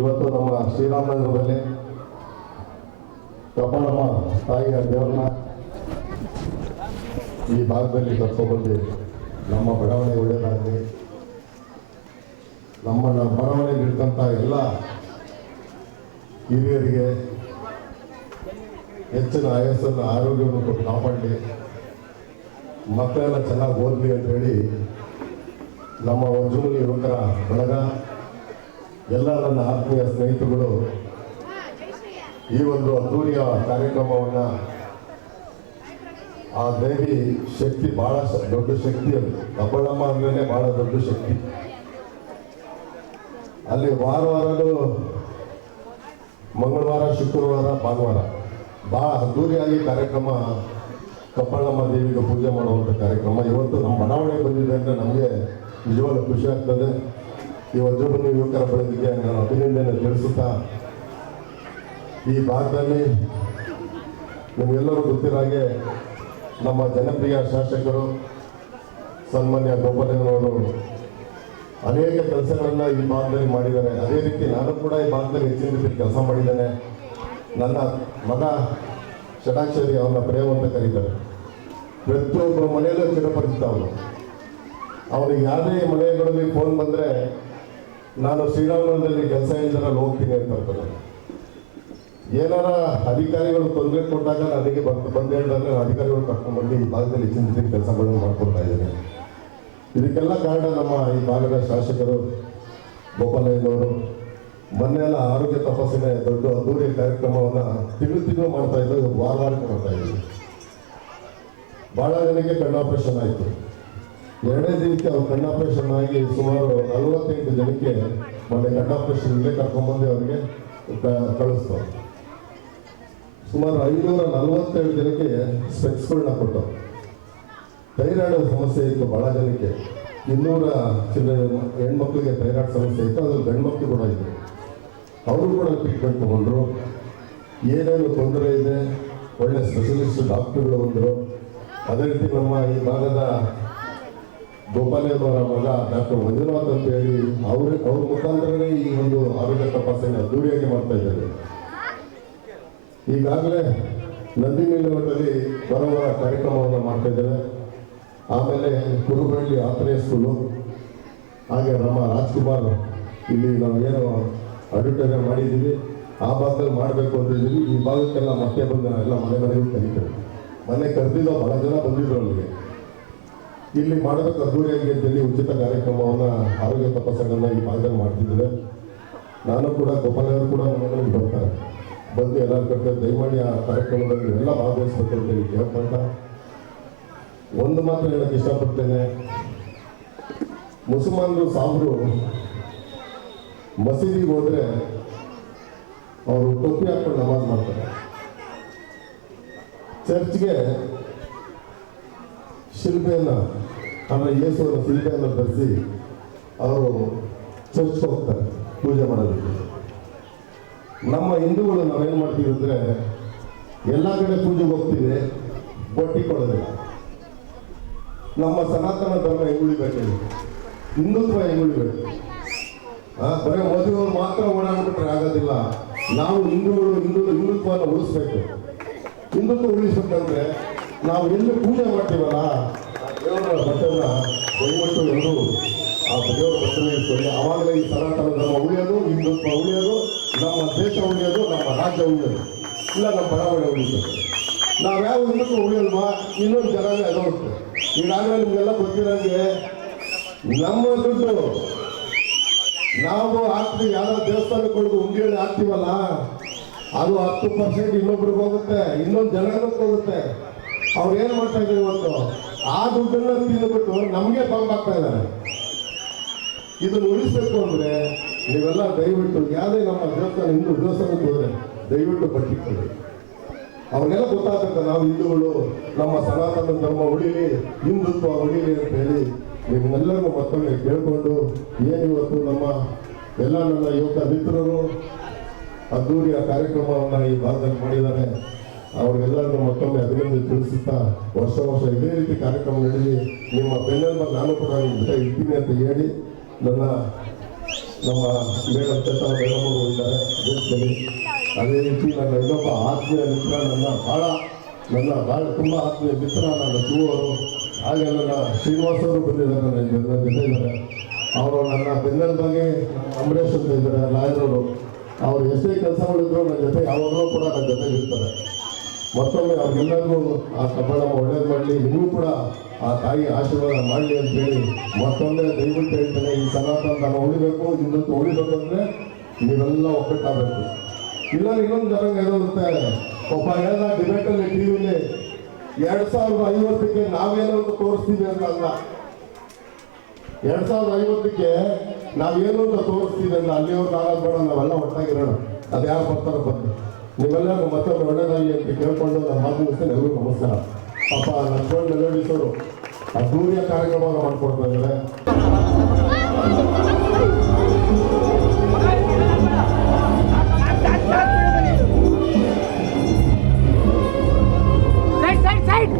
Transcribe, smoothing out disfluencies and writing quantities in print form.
ಇವತ್ತು ನಮ್ಮ ಶ್ರೀರಾಮನಗರದಲ್ಲಿ ಕಬ್ಬಾಳಮ್ಮ ತಾಯಿಯ ದೇವರನ್ನ ಈ ಭಾಗದಲ್ಲಿ ಕರ್ಕೊಂಡ್ಬಂದು ನಮ್ಮ ಬಡಾವಣೆ ಒಳ್ಳೆಯದಾಗಲಿ, ನಮ್ಮ ಬಡಾವಣೆಯಲ್ಲಿ ಇರ್ತಂಥ ಎಲ್ಲ ಹಿರಿಯರಿಗೆ ಹೆಚ್ಚಿನ ಆಯಸ್ಸನ್ನು ಆರೋಗ್ಯವನ್ನು ಕೊಟ್ಟು ಕಾಪಾಡಲಿ, ಮಕ್ಕಳೆಲ್ಲ ಚೆನ್ನಾಗಿ ಓದಲಿ ಅಂತ ಹೇಳಿ ನಮ್ಮ ವಜ್ರಮುನಿ ಯುವಕರ ಬಳಗ ಎಲ್ಲ ನನ್ನ ಆತ್ಮೀಯ ಸ್ನೇಹಿತರುಗಳು ಈ ಒಂದು ಅದ್ದೂರಿಯ ಕಾರ್ಯಕ್ರಮವನ್ನು ಆ ದೇವಿ ಶಕ್ತಿ ಭಾಳ ದೊಡ್ಡ ಶಕ್ತಿ, ಅದು ಕಬ್ಬಾಳಮ್ಮ ಅಂದ್ರೆ ಭಾಳ ದೊಡ್ಡ ಶಕ್ತಿ. ಅಲ್ಲಿ ವಾರವಾರಗಳು ಮಂಗಳವಾರ, ಶುಕ್ರವಾರ, ಭಾನುವಾರ ಭಾಳ ಅದ್ದೂರಿಯಾಗಿ ಕಾರ್ಯಕ್ರಮ ಕಬ್ಬಾಳಮ್ಮ ದೇವಿಗೆ ಪೂಜೆ ಮಾಡುವಂಥ ಕಾರ್ಯಕ್ರಮ ಇವತ್ತು ನಮ್ಮ ಬಡಾವಣೆಗೆ ಬಂದಿದೆ ಅಂದರೆ ನಮಗೆ ನಿಜವಾಗ್ಲೂ ಖುಷಿ ಆಗ್ತದೆ. ಈ ವಜ್ರಮುನಿ ಯುವಕರ ಬಳಗಕ್ಕೆ ನಾನು ಅಭಿನಂದನೆ ತಿಳಿಸುತ್ತಾ, ಈ ಭಾಗದಲ್ಲಿ ನಿಮಗೆಲ್ಲರೂ ಗೊತ್ತಿರೋ ಹಾಗೆ ನಮ್ಮ ಜನಪ್ರಿಯ ಶಾಸಕರು ಸನ್ಮಾನ್ಯ ಗೋಪಾಲಯ್ಯನವರು ಅನೇಕ ಕೆಲಸಗಳನ್ನು ಈ ಭಾಗದಲ್ಲಿ ಮಾಡಿದ್ದಾರೆ. ಅದೇ ರೀತಿ ನಾನು ಕೂಡ ಈ ಭಾಗದಲ್ಲಿ ಹೆಚ್ಚಿನ ರೀತಿ ಕೆಲಸ ಮಾಡಿದ್ದೇನೆ. ನನ್ನ ಮಗ ಷಡಾಕ್ಷರಿ ಅವನ ಪ್ರೇಮ ಅಂತ ಕರೀತಾರೆ. ಪ್ರತಿಯೊಬ್ಬರ ಮನೆಯಲ್ಲೂ ಚಿರಪರಿಚಿತ ಅವನಿಗೆ ಯಾವುದೇ ಮನೆಗಳಲ್ಲಿ ಫೋನ್ ಬಂದರೆ ನಾನು ಶ್ರೀರಾಮನಗರದಲ್ಲಿ ಕೆಲಸ ಇಲ್ದರೆ ಹೋಗ್ತೀನಿ ಅಂತ ಹೇಳ್ತಾರೆ. ಏನಾರ ಅಧಿಕಾರಿಗಳು ತೊಂದರೆ ಕೊಟ್ಟಾಗ ನನಗೆ ಬಂದು ಹೇಳಿದ್ರೆ ಅಧಿಕಾರಿಗಳು ಕರ್ಕೊಂಡ್ಬಂದು ಈ ಭಾಗದಲ್ಲಿ ಹೆಚ್ಚಿನ ಕೆಲಸಗಳನ್ನು ಮಾಡ್ಕೊಡ್ತಾ ಇದ್ದೇನೆ. ಇದಕ್ಕೆಲ್ಲ ಕಾರಣ ನಮ್ಮ ಈ ಭಾಗದ ಶಾಸಕರು ಗೋಪಾಲಯ್ಯನವರು. ಮೊನ್ನೆ ಎಲ್ಲ ಆರೋಗ್ಯ ತಪಾಸಣೆ ದೊಡ್ಡ ಅದ್ದೂರಿ ಕಾರ್ಯಕ್ರಮವನ್ನು ತಿಂಗಳು ಮಾಡ್ತಾ ಇದ್ರು, ವಾರಕ್ಕೆ ಮಾಡ್ತಾ ಇದ್ರು. ಭಾಳ ಜನಕ್ಕೆ ಕಣ್ಣು ಆಪರೇಷನ್ ಆಯಿತು. 2ನೇ ದಿನಕ್ಕೆ ಅವ್ರು ಕಣ್ಣು ಆಪರೇಷನ್ ಆಗಿ ಸುಮಾರು 48 ಜನಕ್ಕೆ ಮೊನ್ನೆ ಕಣ್ಣು ಆಪರೇಷನ್ ಇಲ್ಲೇ ಕರ್ಕೊಂಡ್ಬಂದು ಅವರಿಗೆ ಕಳಿಸ್ತಾರೆ. ಸುಮಾರು 547 ಜನಕ್ಕೆ ಸ್ಪೆಕ್ಸ್ಗಳನ್ನ ಕೊಟ್ಟು. ಥೈರಾಯ್ಡ್ ಸಮಸ್ಯೆ ಇತ್ತು ಭಾಳ ಜನಕ್ಕೆ, 200 ಹೆಣ್ಮಕ್ಳಿಗೆ ಥೈರಾಯ್ಡ್ ಸಮಸ್ಯೆ ಇತ್ತು, ಅದ್ರಲ್ಲಿ ಗಂಡು ಮಕ್ಕಳು ಕೂಡ ಇದ್ದರು. ಅವರು ಕೂಡ ಟ್ರೀಟ್ಮೆಂಟ್ ತಗೊಂಡ್ರು. ಏನೇನು ತೊಂದರೆ ಇದೆ ಒಳ್ಳೆ ಸ್ಪೆಷಲಿಸ್ಟ್ ಡಾಕ್ಟರ್ಗಳು ಬಂದರು. ಅದೇ ರೀತಿ ನಮ್ಮ ಈ ಭಾಗದ ಗೋಪಾಲಯ್ಯನವರ ಮಗ ಡಾಕ್ಟರ್ ಮಂಜುನಾಥ್ ಅಂತ ಹೇಳಿ ಅವ್ರ ಮುಖಾಂತರನೇ ಈ ಒಂದು ಆರೋಗ್ಯ ತಪಾಸಣೆ ಅದ್ದೂರಿಯಾಗಿ ಮಾಡ್ತಾ ಇದ್ದಾರೆ. ಈಗಾಗಲೇ ನಂದಿನಿಲಯದಲ್ಲಿ ಬರುವ ಕಾರ್ಯಕ್ರಮವನ್ನು ಮಾಡ್ತಾ ಇದ್ದೇವೆ. ಆಮೇಲೆ ಕುರುಬಳ್ಳಿ ಆತ್ರೇಯ ಸ್ಕೂಲು, ಹಾಗೆ ನಮ್ಮ ರಾಜ್ಕುಮಾರ್ ಇಲ್ಲಿ ನಾವು ಏನು ಅಡ್ವರ್ಟೈಸ್ ಮಾಡಿದ್ದೀವಿ ಆ ಭಾಗದಲ್ಲಿ ಮಾಡಬೇಕು ಅಂತಿದ್ದೀವಿ. ಈ ಭಾಗಕ್ಕೆಲ್ಲ ಮತ್ತೆ ಬಂದು ಎಲ್ಲ ಮನೆಗೂ ಕರೀತಾರೆ. ಮನೆ ಕರೆದಿಲ್ಲ, ಭಾಳ ಜನ ಬಂದಿದ್ರು ಅಲ್ಲಿಗೆ. ಇಲ್ಲಿ ಮಾಡಬೇಕು ಅದ್ದೂರಿಯಾಗಿ ಅಂತೇಳಿ ಉಚಿತ ಕಾರ್ಯಕ್ರಮವನ್ನು ಆರೋಗ್ಯ ತಪಾಸಣೆಯನ್ನು ಈ ಭಾಗದಲ್ಲಿ ಮಾಡ್ತಿದ್ದೇವೆ. ನಾನು ಕೂಡ ಗೋಪಾಲಯ್ಯವರು ಕೂಡ ಮನೆಯಲ್ಲಿ ಬರ್ತಾರೆ, ಬಂದು ಎಲ್ಲರ ಕಡೆ ದಯಮಾಡಿ ಆ ಕಾರ್ಯಕ್ರಮದಲ್ಲಿ ಎಲ್ಲ ಭಾಗವಹಿಸ್ಬೇಕು ಅಂತೇಳಿ ಕೇಳ್ಕೊಂತ ಒಂದು ಮಾತ್ರ ಹೇಳಕ್ಕೆ ಇಷ್ಟಪಡ್ತೇನೆ. ಮುಸಲ್ಮಾನರು ಸಾಬ್ರು ಮಸೀದಿಗೆ ಹೋದರೆ ಅವರು ಟೋಪಿ ಹಾಕೊಂಡು ನಮಾಜ್ ಮಾಡ್ತಾರೆ. ಚರ್ಚ್ಗೆ ಶಿಲ್ಪೆಯನ್ನು ಅಂದರೆ ಯೇಸುವಿನ ಶಿಲ್ಪೆಯನ್ನು ಧರಿಸಿ ಅವರು ಚರ್ಚ್ಗೆ ಹೋಗ್ತಾರೆ ಪೂಜೆ ಮಾಡೋದಕ್ಕೆ. ನಮ್ಮ ಹಿಂದೂಗಳು ನಾವೇನು ಮಾಡ್ತೀವಿ ಅಂದರೆ ಎಲ್ಲ ಕಡೆ ಪೂಜೆಗೆ ಹೋಗ್ತೀವಿ, ಬೊಟ್ಟಿ ಕೊಡೋದಿಲ್ಲ. ನಮ್ಮ ಸನಾತನ ಧರ್ಮ ಹೆಂಗುಳಿಬೇಕು, ಹಿಂದುತ್ವ ಹೆಂಗುಳಿಬೇಕು. ಬರೀ ಮೋದಿಯವರು ಮಾತ್ರ ಓಡಾಡ್ಬಿಟ್ರೆ ಆಗೋದಿಲ್ಲ. ನಾವು ಹಿಂದೂಗಳು ಹಿಂದುತ್ವವನ್ನು ಉಳಿಸ್ಬೇಕು. ಹಿಂದುತ್ವ ಉಳಿಸ್ಬೇಕಂದ್ರೆ ನಾವು ಎಲ್ಲಿ ಪೂಜೆ ಮಾಡ್ತೀವಲ್ಲ ದೇವರ ಬಟ್ಟೆನ ದಯವಿಟ್ಟು ಎಲ್ಲರೂ ಆ ದೇವರ ಬಟ್ಟೆ ಇಟ್ಕೊಳ್ಳಿ. ಆವಾಗಲೇ ಈ ಸನಾತನ ಧರ್ಮ ಉಳಿಯೋದು, ಹಿಂದುತ್ವ ಉಳಿಯೋದು, ನಮ್ಮ ದೇಶ ಉಳಿಯೋದು, ನಮ್ಮ ರಾಜ್ಯ ಉಳಿಯೋದು, ಇಲ್ಲ ನಮ್ಮ ಬಡಾವಣೆ ಉಳಿಯೋದು. ನಾವ್ಯಾವ ಹಿಂದುತ್ವ ಉಳಿಯಲ್ವಾ ಇನ್ನೊಂದು ಜನಾಂಗ ಎದೋಗುತ್ತೆ. ಈಗಾಗಲೇ ನಿಮಗೆಲ್ಲ ಗೊತ್ತಿರೋಂಗೆ ನಮ್ಮ ದುಡ್ಡು ನಾವು ಹಾಕ್ತೀವಿ, ಯಾವ್ದಾದ್ರು ದೇವಸ್ಥಾನಕ್ಕೆ ಕೊಡೋದು ಉಂಡಿಯಲ್ಲಿ ಹಾಕ್ತೀವಲ್ಲ, ಅದು 10% ಇನ್ನೊಬ್ರಿಗೆ ಹೋಗುತ್ತೆ, ಇನ್ನೊಂದು ಜನಾಂಗಕ್ಕೆ ಹೋಗುತ್ತೆ. ಅವ್ರು ಏನು ಮಾಡ್ತಾ ಇದ್ದಾರೆ ಇವತ್ತು, ಆ ದುಡ್ಡನ್ನ ತಿಂದುಬಿಟ್ಟು ನಮಗೆ ಬಾಂಬ್ ಆಗ್ತಾ ಇದ್ದಾರೆ. ಇದನ್ನು ಉಳಿಸ್ಬೇಕು ಅಂದರೆ ನೀವೆಲ್ಲ ದಯವಿಟ್ಟು ಯಾವುದೇ ನಮ್ಮ ದೇವಸ್ಥಾನ ಹಿಂದೂ ದೇವಸ್ಥಾನಕ್ಕೆ ಹೋದರೆ ದಯವಿಟ್ಟು ಬಟ್ಟಿಕೊಳ್ಳಿ. ಅವ್ರಿಗೆಲ್ಲ ಗೊತ್ತಾಗಬೇಕು ನಾವು ಹಿಂದೂಗಳು, ನಮ್ಮ ಸನಾತನ ಧರ್ಮ ಉಳಿಲಿ, ಹಿಂದುತ್ವ ಉಳಿಲಿ ಅಂತ ಹೇಳಿ ನಿಮ್ಮೆಲ್ಲರಿಗೂ ಮತ್ತೊಮ್ಮೆ ಕೇಳಿಕೊಂಡು ಏನಿವತ್ತು ನಮ್ಮ ಎಲ್ಲ ನನ್ನ ಯುವಕ ಮಿತ್ರರು ಅದ್ದೂರಿಯ ಕಾರ್ಯಕ್ರಮವನ್ನು ಈ ಭಾಗದಲ್ಲಿ ಮಾಡಿದ್ದಾರೆ. ಅವ್ರಿಗೆಲ್ಲರಿಗೂ ಮತ್ತೊಮ್ಮೆ ಅಭಿನಂದನೆ ತಿಳಿಸುತ್ತಾ ವರ್ಷ ಇದೇ ರೀತಿ ಕಾರ್ಯಕ್ರಮ ನಡೆಸಿ ನಿಮ್ಮ ಬೆನ್ನೆಲುಬಾಗಿ ನಾನು ಕೂಡ ನಿಮ್ಮ ಜೊತೆ ಇರ್ತೀನಿ ಅಂತ ಹೇಳಿ ನನ್ನ ನಮ್ಮ ಮೇಡಮ್ ಚೇತನ ಮೇಡಮರು ಹೋಗಿದ್ದಾರೆ ದೇಶದಲ್ಲಿ. ಅದೇ ರೀತಿ ನನ್ನ ಇನ್ನೊಬ್ಬ ಆತ್ಮೀಯ ಮಿತ್ರ ನನ್ನ ತುಂಬ ಆತ್ಮೀಯ ಮಿತ್ರ ನನ್ನ ಶಿವರು, ಹಾಗೆ ನನ್ನ ಶ್ರೀನಿವಾಸರು ಬಂದಿದ್ದಾರೆ, ನನ್ನ ಜೊತೆ ಇದ್ದಾರೆ. ಅವರು ನನ್ನ ಬೆನ್ನೆಲುಬಾಗಿ ಅಂಬರೀಷ್ ಅಂತ ಇದ್ದಾರೆ ಲಾಯರವರು. ಅವರು ಎಷ್ಟೇ ಕೆಲಸ ಮಾಡಿದ್ರು ನನ್ನ ಜೊತೆ ಯಾವಾಗಲೂ ಕೂಡ ನನ್ನ ಜೊತೆ ಇರ್ತಾರೆ. ಮತ್ತೊಮ್ಮೆ ಅವ್ರಿಗೆಲ್ಲರಿಗೂ ಆ ಕಬ್ಬಳಮ್ಮ ಒಳ್ಳೇದು ಮಾಡಲಿ, ನಿಮಗೂ ಕೂಡ ಆ ತಾಯಿ ಆಶೀರ್ವಾದ ಮಾಡಲಿ ಅಂತೇಳಿ ಮತ್ತೊಮ್ಮೆ ದಯವಿಟ್ಟು ಹೇಳ್ತೇನೆ. ಈ ಸನಾತನ ಧರ್ಮ ಉಳಿಬೇಕು, ಇನ್ನೊಂದು ಉಳಿಬೇಕು ಅಂದರೆ ನೀವೆಲ್ಲ ಒಕ್ಕಟ್ಟಾಗಬೇಕು. ಇಲ್ಲ ಇನ್ನೊಂದು ಜನ ಇರುತ್ತೆ, ಒಬ್ಬ ಎಲ್ಲ ಡಿಬೇಟಲ್ಲಿ ಟಿ ವಿಲಿ 2050ಕ್ಕೆ ನಾವೇನೋ ಅಂತ ತೋರಿಸ್ತೀವಿ ಅಂತ ಅಲ್ಲ, 2050ಕ್ಕೆ ನಾವೇನು ಅಂತ ತೋರಿಸ್ತೀವಿ ಅಂತ ಅಲ್ಲಿಯವ್ರು ನಾಲ್ಕು ಬೇಡ, ನಾವೆಲ್ಲ ಒಟ್ಟಾಗಿರೋಣ. ಅದು ಯಾರು ಬರ್ತಾರೋ ಬಂದು ನೀವೆಲ್ಲರೂ ಮತ್ತೊಮ್ಮೆ ಒಳ್ಳೆಯದಾಗಿ ಅಂತ ಕೇಳ್ಕೊಂಡು ನಾನು ಮಾತು ಮುಗಿಸ್ತೇನೆ. ಎಲ್ಲರಿಗೂ ನಮಸ್ಕಾರ. ಪಾಪ ಲಕ್ಷ್ಮಣ್ ಮೆಲೋಡಿಸ್ ಅವರು ಅದ್ದೂರಿಯ ಕಾರ್ಯಕ್ರಮವನ್ನು ಮಾಡಿಕೊಡ್ತಾ ಇದ್ದಾರೆ. ಸೈಡ್